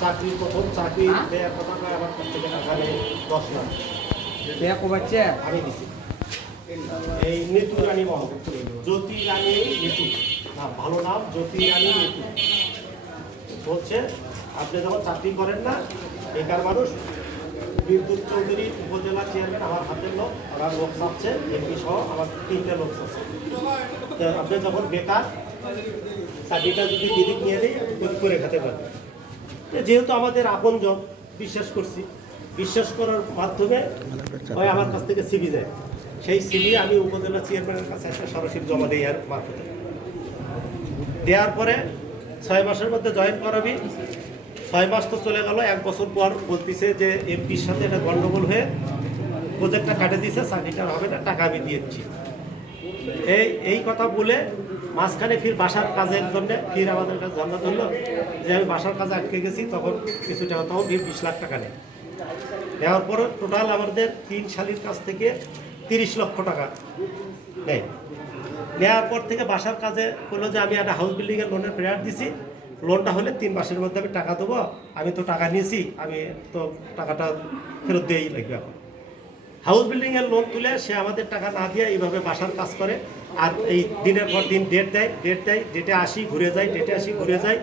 চাকরির প্রথম চাকরি দেওয়ার কথা কয় আমার কাছ থেকে টাকা নেই 10 লাখ আমি দিছি। এই নিতু রানী মহল, জ্যোতি রানী নিতু, না ভালো নাম জ্যোতি রানী নিতু। বলছে আপনি যখন চাকরি করেন না, বেকার মানুষ, বিদ্যুৎ চৌধুরী উপজেলা চেয়ারম্যান আমার হাতের লোক, আমার লোক চাচ্ছে এমপি সহ আমার 3টে লোক চাচ্ছে। আপনি যখন বেকার, চাকরিটা যদি দিদিক নিয়ে দিই করে খেতে পারেন। যেহেতু আমাদের আপনজন, বিশ্বাস করছি, বিশ্বাস করার মাধ্যমে ওই আমার কাছ থেকে সিবি দেয়। সেই সিবি আমি উপজেলা চেয়ারম্যানের কাছে একটা সরাসরি জমা দিই আর মারফতে। দেওয়ার পরে 6 মাসের মধ্যে জয়েন করাবি। 6 মাস তো চলে গেল, 1 বছর পর বলতেছে যে এমপির সাথে একটা গন্ডগোল হয়ে প্রজেক্টটা কাটে দিয়েছে, চাকরিটা হবে না, টাকা আমি দিয়েছি। এই কথা বলে মাঝখানে ফির বাসার কাজের জন্য ফির আমাদের কাছে ঝামেলা ধরলো যে আমি বাসার কাজে আটকে গেছি, তখন কিছু টাকা, তখন ফির 20 লাখ টাকা নেয়। নেওয়ার পরে টোটাল আমাদের 3 শালির কাছ থেকে 30 লক্ষ টাকা নেয়। নেওয়ার পর থেকে বাসার কাজে বললো যে আমি একটা হাউস বিল্ডিংয়ের লোনের প্রেয়ার দিছি, লোনটা হলে 3 মাসের মধ্যে আমি টাকা দেবো। আমি তো টাকা নিয়েছি, আমি তো টাকাটা ফেরত দিয়েই লাগবে। এখন হাউস বিল্ডিংয়ের লোন তুলে সে আমাদের টাকা না দিয়ে এইভাবে বাসার কাজ করে। আর এই দিনের পর দিন ডেট দেয়, ডেটে আসি ঘুরে যায়, ডেটে আসি ঘুরে যায়।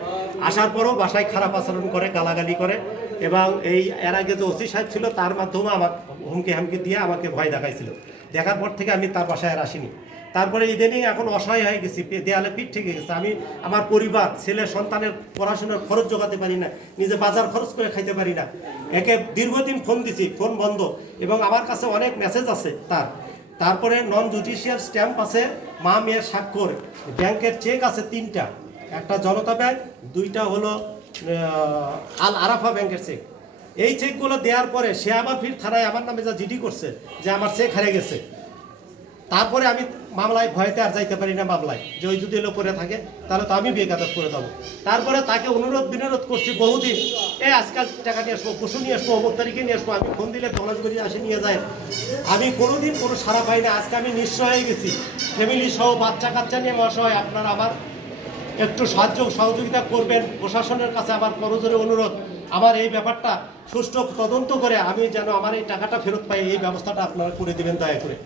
আসার পরও বাসায় খারাপ আচরণ করে, গালাগালি করে। এবং এর আগে যে ওসি সাহেব ছিল তার মাধ্যমে আমাকে হুমকি দিয়ে আমাকে ভয় দেখাইছিল। দেখার পর থেকে আমি তার বাসায় আর আসিনি। তারপরে ইদানিং এখন অসহায় হয়ে গেছি, দেয়ালে পিঠ ঠেকে গেছে। আমি আমার পরিবার, ছেলে সন্তানের পড়াশোনার খরচ জোগাতে পারি না, নিজে বাজার খরচ করে খাইতে পারি না। একে দীর্ঘদিন ফোন দিছি, ফোন বন্ধ। এবং আমার কাছে অনেক মেসেজ আছে তারপরে নন জুডিশিয়াল স্ট্যাম্প আছে, মা মেয়ের স্বাক্ষর, ব্যাংকের চেক আছে 3টা, একটা জনতা ব্যাংক, 2টা হলো আল আরাফা ব্যাংকের চেক। এই চেকগুলো দেওয়ার পরে সে আবার ফির থানায় আমার নামে যা জিডি করছে যে আমার চেক হারিয়ে গেছে। তারপরে আমি মামলায় ভয়তে আর যাইতে পারি না মামলায়, যে ওই যদি এলো করে থাকে তাহলে তো আমি বেকাদত করে দেবো। তারপরে তাকে বিনোদ করছি বহুদিন, আজকাল টাকা নিয়ে আসবো, পশু নিয়ে আসবো, অমুক তারিখে নিয়ে আসবো। আমি ফোন দিলে পলাশগড়ি আসে নিয়ে যায়। আমি কোনোদিন কোনো সাড়া পাই না। আজকে আমি নিঃস্ব হয়ে গেছি, ফ্যামিলি সহ, বাচ্চা কাচ্চা নিয়ে অসহায়। আপনারা আমার একটু সহযোগিতা করবেন। প্রশাসনের কাছে আমার করজোরে অনুরোধ, আমার এই ব্যাপারটা সুষ্ঠু তদন্ত করে আমি যেন আমার এই টাকাটা ফেরত পাই, এই ব্যবস্থাটা আপনারা করে দেবেন দয়া করে।